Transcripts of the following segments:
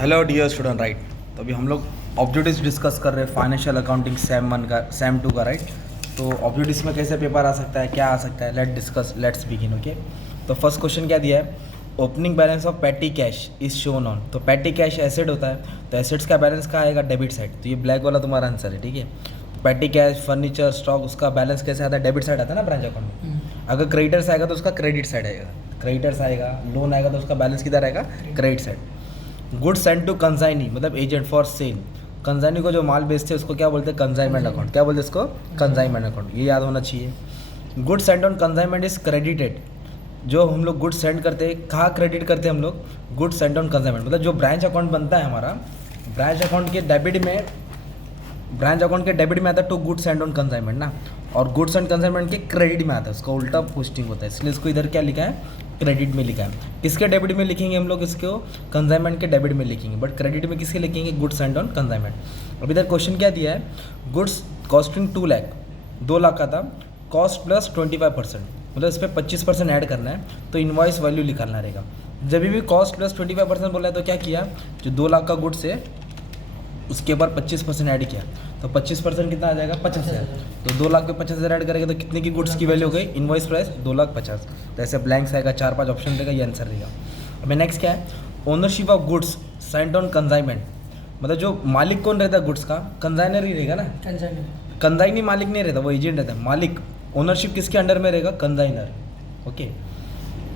Hello dear student right. तो अभी हम लोग ऑब्जेक्टिव्स डिस्कस कर रहे हैं फाइनेंशियल अकाउंटिंग सेम 1 का सेम 2 का राइट। तो ऑब्जेक्टिव्स में कैसे पेपर आ सकता है, क्या आ सकता है, लेट्स बिगिन। ओके, तो फर्स्ट क्वेश्चन क्या दिया है, opening balance of petty cash is shown on. तो पैटी कैश एसेट होता है, तो एसेट्स का बैलेंस कहाँ आएगा, डेबिट साइड। तो ये ब्लैक वाला तुम्हारा आंसर है, ठीक है। पैटी कैश, फर्नीचर, स्टॉक, उसका बैलेंस कैसे आता है, डेबिट साइड आता है ना ब्रांच अकाउंट में। अगर क्रेडिटर्स आएगा तो उसका क्रेडिट साइड आएगा, क्रेडिटर्स आएगा, लोन आएगा तो उसका बैलेंस किधर आएगा, credit side. Goods send to consignee मतलब एजेंट फॉर सेल। कंसाइनी को जो माल बेचते हैं उसको क्या बोलते हैं, कंसाइनमेंट अकाउंट। क्या बोलते हैं इसको, कंसाइनमेंट अकाउंट, ये याद होना चाहिए। Goods send on consignment is credited. जो हम लोग गुड्स सेंड करते हैं, कहाँ क्रेडिट करते हैं हम लोग, गुड्स सेंड ऑन कंसाइनमेंट। मतलब जो ब्रांच अकाउंट बनता है हमारा, ब्रांच अकाउंट के डेबिट में, ब्रांच अकाउंट के डेबिट में आता है to goods and on consignment ना, और गुड्स एंड कंसाइनमेंट के क्रेडिट में आता है, उसका उल्टा पोस्टिंग होता है, इसलिए इसको इधर क्या लिखा है, क्रेडिट में लिखा है। किसके डेबिट में लिखेंगे हम लोग इसको, कंसाइनमेंट के डेबिट में लिखेंगे, बट क्रेडिट में किसके लिखेंगे, गुड्स एंड ऑन कंसाइनमेंट। अब इधर क्वेश्चन क्या दिया है, गुड्स कॉस्टिंग 2 लाख, 2 लाख का था, कॉस्ट प्लस 25%, मतलब इस पर 25% ऐड करना है, तो इनवॉइस वैल्यू निकालना रहेगा। जब भी कॉस्ट प्लस 25% बोला है तो क्या किया, जो 2 लाख का गुड्स है उसके ऊपर 25% ऐड किया, तो 25% कितना आ जाएगा, 50,000। तो 2 लाख पे 50,000 ऐड करेंगे तो कितने की गुड्स की वैल्यू हो गई, इनवॉइस प्राइस 2,50,000। तो ऐसे ब्लैंक्स आएगा, 4-5 ऑप्शन रहेगा, ये आंसर रहेगा। अब नेक्स्ट क्या है, ownership of goods Saint on consignment, मतलब जो मालिक कौन रहता है गुड्स का, कंसाइनर ही रहेगा ना, कंसाइनी मालिक नहीं रहता, वो एजेंट रहता है। मालिक, ओनरशिप किसके अंडर में रहेगा, consignor. Okay,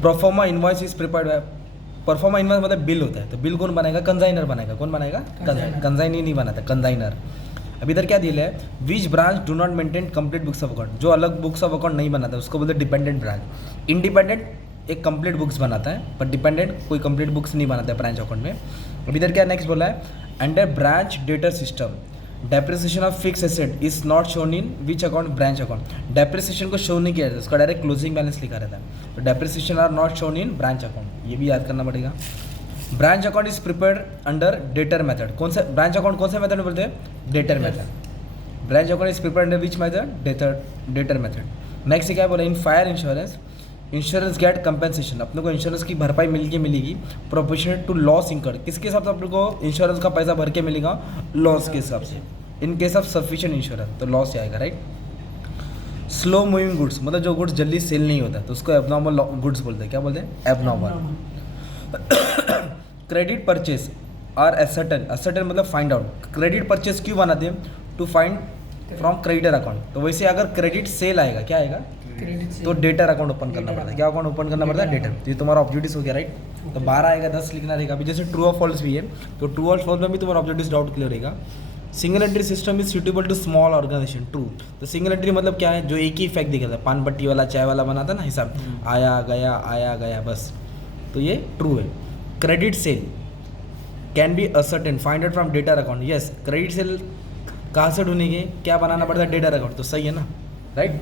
proforma invoice is prepared, proforma invoice मतलब बिल होता है, तो बिल कौन बनाएगा, कंसाइनर बनाएगा। कौन बनाएगा, कंसाइनी नहीं बनाता, कंसाइनर। अब इधर क्या दिया है, which branch do not maintain complete books of account, जो अलग बुक्स ऑफ अकाउंट नहीं बनाता उसको बोलते हैं डिपेंडेंट ब्रांच। इंडिपेंडेंट एक कंप्लीट बुक्स बनाता है, पर डिपेंडेंट कोई कंप्लीट बुक्स नहीं बनाता है ब्रांच अकाउंट में। अब इधर क्या नेक्स्ट बोला है, under branch debtor system depreciation of fix asset is not shown in which account, branch account. Depreciation को शो नहीं किया जाता, उसका डायरेक्ट क्लोजिंग बैलेंस लिखा रहता है, तो depreciation are not shown in branch account, ये भी याद करना पड़ेगा। Branch account is prepared under debtor method, कौन सा ब्रांच अकाउंट कौन सा मेथड में बोलते हैं, debtor method. Branch account is prepared under which method, debtor method. Next क्या बोला, in fire insurance, insurance get compensation, अपने को इंश्योरेंस की भरपाई मिलेगी प्रोपोर्शनल टू लॉस इंकर्ड, किसके हिसाब से अपने को इंश्योरेंस का पैसा भर के मिलेगा, लॉस के हिसाब से। इन केस ऑफ सफिशिएंट इंश्योरेंस तो लॉस आएगा, राइट। स्लो मूविंग गुड्स मतलब जो गुड्स जल्दी सेल नहीं होता तो उसको एबनॉर्मल गुड्स बोलते हैं, क्या बोलते हैं, abnormal. Credit purchase are ascertain, ascertain मतलब फाइंड आउट। क्रेडिट परचेज क्यों बनाते हैं, to find from creditor account. तो वैसे अगर क्रेडिट सेल आएगा, क्या आएगा, तो डेटर अकाउंट ओपन करना पड़ता है, क्या अकाउंट ओपन करना पड़ता है, डेटर। तो ये तुम्हारा ऑब्जेक्टिव हो गया, राइट। तो 12 आएगा, 10 लिखना रहेगा। अभी जैसे ट्रू और फॉल्स भी है, तो ट्रू और फॉल्स में भी तुम्हारा ऑब्जेक्टिव डाउट क्लियर रहेगा। Single entry system is suitable to small organization, true. तो सिंगल एंट्री मतलब क्या है, जो एक ही इफेक्ट दिखाता है, पान पट्टी वाला, चाय वाला बनाता ना हिसाब, आया गया बस, तो ये ट्रू है। Credit sale can be ascertain find out from debtor account, yes. Credit sale कहाँ से ढूंढेंगे, क्या बनाना पड़ता है, डेटर अकाउंट, तो सही है ना, right.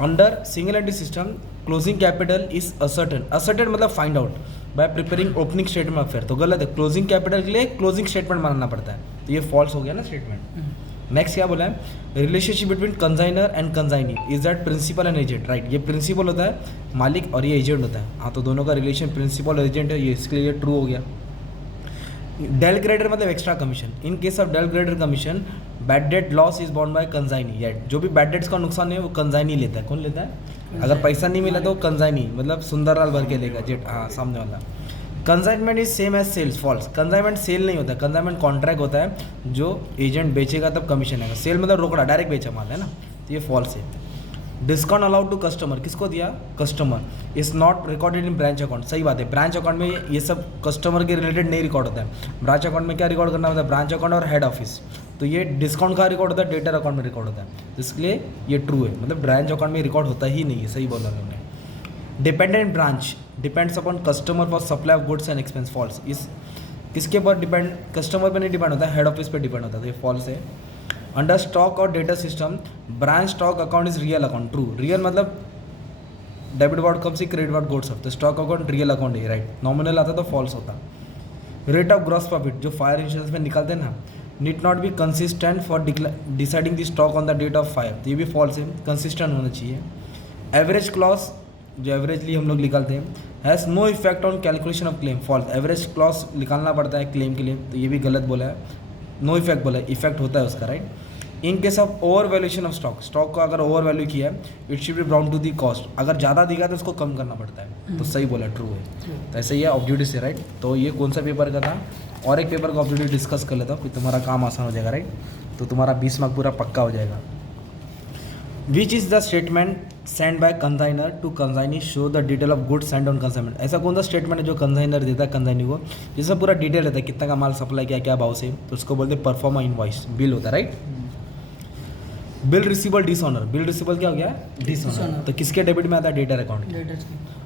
Under single entry system closing capital is ascertain, ascertain मतलब find out by preparing opening statement of fair, तो गलत है। क्लोजिंग कैपिटल के लिए क्लोजिंग स्टेटमेंट बनाना पड़ता है, तो ये फॉल्स हो गया ना स्टेटमेंट। नेक्स्ट क्या बोला है, relationship between consignor and consignee is that principal and agent, right. ये प्रिंसिपल होता है मालिक और ये एजेंट होता है, हाँ, तो दोनों का रिलेशन प्रिंसिपल और एजेंट है, ये इसके लिए ट्रू हो गया। डेल क्रेडिटर मतलब extra commission, in case of del credere commission bad debt loss is borne by consignee, या जो भी बैड डेट्स का नुकसान है वो कंसाइनी लेता है। कौन लेता है, अगर पैसा नहीं मिला तो कंसाइनी मतलब सुंदरलाल भर के लेगा, जेट, हाँ, सामने वाला। Consignment is same as sales, false. Consignment sale नहीं होता है, कंसाइनमेंट कॉन्ट्रैक्ट होता है, जो एजेंट बेचेगा तब कमीशन आएगा। सेल मतलब रोकड़ा, डायरेक्ट बेचा माल है ना, तो ये फॉल्स है। डिस्काउंट अलाउड टू कस्टमर, किसको दिया, customer, is not recorded in branch account, सही बात है। ब्रांच अकाउंट में ये सब कस्टमर के रिलेटेड नहीं रिकॉर्ड होता है। ब्रांच अकाउंट में क्या रिकॉर्ड करना होता है, ब्रांच अकाउंट और हेड ऑफिस, तो ये डिस्काउंट का रिकॉर्ड होता है, डेटर अकाउंट में रिकॉर्ड होता है, तो इसलिए ये ट्रू है, मतलब ब्रांच अकाउंट में रिकॉर्ड होता ही नहीं है, सही बोला उन्होंने। Dependent branch depends upon customer for supply of goods and expense, false. इस किसके पर डिपेंड, कस्टमर पर नहीं डिपेंड होता है, हेड ऑफिस पर डिपेंड होता है, तो ये फॉल्स है। अंडर स्टॉक और debtor system branch stock account is real account, true. Real मतलब डेबिट वार्ड कम से क्रेडिट वार्ड गोड्स ऑफ, तो स्टॉक अकाउंट रियल अकाउंट है, राइट। नॉमिनल आता तो फॉल्स होता। रेट ऑफ ग्रॉस प्रॉफिट जो फायर इंश्योरेंस में निकालते हैं ना, need not be consistent for deciding the stock on the date of fire, तो ये भी फॉल्स है, कंसिस्टेंट होना चाहिए। एवरेज क्लॉज जो एवरेजली हम लोग निकालते हैं, has no effect on calculation of claim, false. Average clause निकालना पड़ता है क्लेम के लिए, तो ये भी गलत बोला है, नो इफेक्ट बोला है, इफेक्ट होता है उसका, right. In case of over valuation of stock, stock को अगर ओवर वैल्यू किया है, it should be brought to the cost, अगर ज़्यादा दिखा तो उसको कम करना पड़ता है, तो सही बोला, ट्रू है। तो ऐसे ही है ऑब्जेक्टिव से, राइट। तो ये कौन सा पेपर का था, और एक पेपर का ऑब्जेक्टिव डिस्कस कर लेता हूँ, फिर तुम्हारा काम आसान हो जाएगा, राइट। तो तुम्हारा 20 मार्क पूरा पक्का हो जाएगा। Which is the statement send by consignor to consignee show the detail of goods send on consignment, ऐसा कौन सा स्टेटमेंट है जो कंसाइनर देता है कंसाइनी को, जिसमें पूरा डिटेल रहता है, कितना का माल सप्लाई किया, क्या भाव से, तो उसको बोलते हैं परफॉर्मा इनवॉइस, बिल होता है, right. Bill receivable dishonour, bill receivable क्या हो गया, डिसऑनर, तो किसके डेबिट में आता है, डेटर अकाउंट।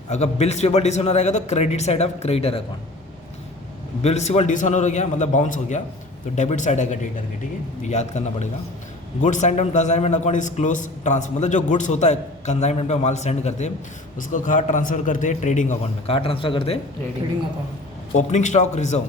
अगर बिल्स पेबल डिसऑनर रहेगा तो credit side of creditor account. Bill receivable dishonour हो गया मतलब बाउंस हो गया, तो डेबिट साइड आएगा डेटर के, ठीक है, तो याद करना पड़ेगा। Goods send on consignment account is close transfer, मतलब जो गुड्स होता है कंसाइनमेंट पे माल सेंड करते हैं, उसको कहाँ ट्रांसफर करते हैं, ट्रेडिंग अकाउंट में। कहाँ ट्रांसफर करते हैं, trading account. Opening stock reserve,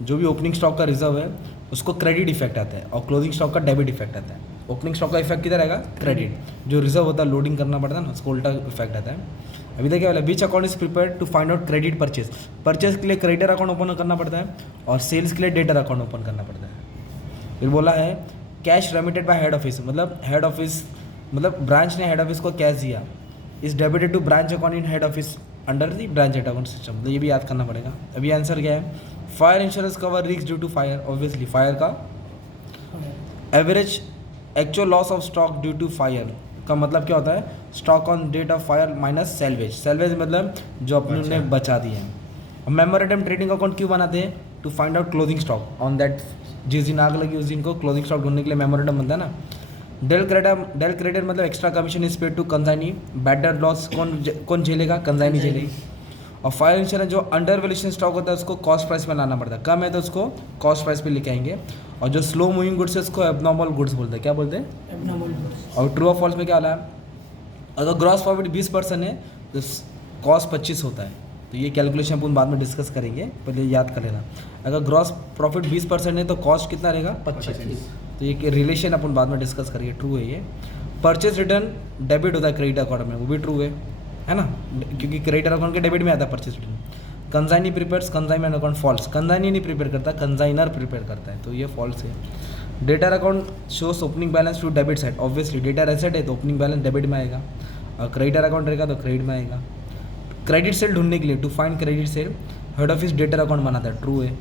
जो भी ओपनिंग स्टॉक का रिजर्व है उसको क्रेडिट इफेक्ट आता है, और क्लोजिंग स्टॉक का डेबिट इफेक्ट आता है। ओपनिंग स्टॉक का इफेक्ट किधर आएगा, क्रेडिट, जो रिजर्व होता है लोडिंग करना पड़ता है ना, उसको उल्टा इफेक्ट आता है। अभी देखिए वाला बीच account is prepare to find out credit purchase, purchase के लिए क्रेडिटर अकाउंट ओपन करना पड़ता है, और सेल्स के लिए डेटर अकाउंट ओपन करना पड़ता है। फिर बोला है cash remitted by head office, मतलब हेड ऑफिस, मतलब ब्रांच ने हेड ऑफिस को कैश दिया, is debited to branch account in head office under the branch account system, तो ये भी याद करना पड़ेगा। अभी आंसर क्या है, fire insurance cover risk due to fire, obviously fire का average actual loss of stock due to fire का मतलब क्या होता है, stock on date of fire minus salvage, salvage मतलब जो अपने ने बचा दिए हैं। मेमोरेंडम ट्रेडिंग अकाउंट क्यों बनाते हैं, to find out closing stock on that, जिस दिन आग लगी उस दिन को क्लोजिंग स्टॉक ढूंढने के लिए मेमोरेंडम बनता है ना। डेल क्रेडिट मतलब extra commission is paid to consignee, bad debt loss कौन झेलेगा, कंसाइनी झेलेगी। और फायर इंश्योरेंस जो अंडर वैल्यूएशन स्टॉक होता है उसको कॉस्ट प्राइस में लाना पड़ता है, कम है तो उसको कॉस्ट प्राइस पे लेके आएंगे, और जो स्लो मूविंग गुड्स है उसको एबनॉर्मल गुड्स बोलते हैं, क्या बोलते हैं, एबनॉर्मल गुड्स। और ट्रू और फॉल्स में क्या वाला है, अगर ग्रॉस प्रॉफिट 20% है तो कॉस्ट 25 होता है, तो ये कैलकुलेशन अपन बाद में डिस्कस करेंगे, पहले याद कर लेना। अगर ग्रॉस प्रॉफिट 20% है तो कॉस्ट कितना रहेगा, 25, तो ये रिलेशन अपन बाद में डिस्कस करेंगे, ट्रू है ये। परचेज रिटर्न डेबिट होता है क्रेडिट अकाउंट में, वो भी ट्रू है ना, क्योंकि क्रेडिट अकाउंट के डेबिट में आता है purchase return. Consignee prepares consignment account, false, consignee नहीं प्रिपेयर करता, कंसाइनर प्रिपेयर करता है, तो ये फॉल्स है। Debtor account shows opening balance to debit side, obviously debtor asset है तो ओपनिंग बैलेंस डेबिट में आएगा, और क्रेडिटर अकाउंट रहेगा तो क्रेडिट में आएगा। क्रेडिट सेल ढूंढने के लिए to find credit sale head office debtor account बनाता है, ट्रू है।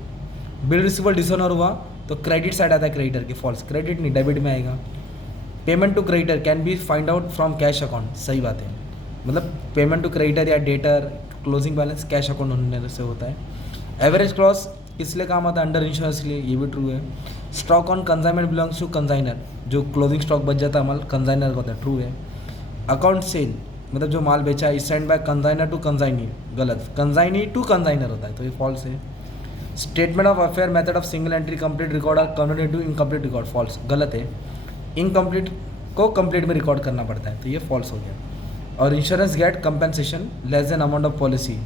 बिल रिसीवेबल डिसऑनर हुआ तो क्रेडिट साइड आता है क्रेडिटर के, फॉल्स, क्रेडिट नहीं डेबिट में आएगा। Payment to creditor can be find out from cash account, सही बात है, मतलब पेमेंट टू क्रेडिटर या debtor closing balance cash account ढूंढने से होता है। एवरेज क्लॉज किस लिए काम आता है, अंडर इंश्योरेंस के लिए, ये भी ट्रू है। Stock on consignment belongs to consignor, जो क्लोजिंग स्टॉक बच जाता है माल कंसाइनर का होता है, ट्रू है। अकाउंट सेल मतलब जो माल बेचा है, send by consignor to consignee, गलत, कंसाइनी टू कंसाइनर होता है, तो ये फॉल्स है। Statement of affair method of single entry complete record are converted to incomplete record, false, गलत है, इनकम्प्लीट को कंप्लीट में रिकॉर्ड करना पड़ता है, तो ये फॉल्स हो गया। और insurance get compensation less than amount of policy,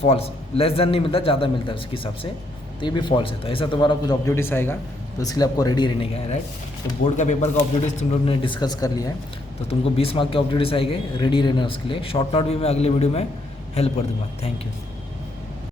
false, less than नहीं मिलता, ज़्यादा मिलता है उसके हिसाब से, तो ये भी फॉल्स है। तो ऐसा तुम्हारा कुछ ऑब्जेक्टिव्स आएगा, तो इसके लिए आपको रेडी रहने का है, राइट। तो बोर्ड का पेपर का ऑब्जेक्टिव्स तुम लोग ने डिस्कस कर लिया है, तो तुमको 20 मार्क के ऑब्जेक्टिव्स आएंगे, रेडी रहना उसके लिए। शॉर्ट नोट भी मैं अगले वीडियो में हेल्प कर दूँगा। Thank you.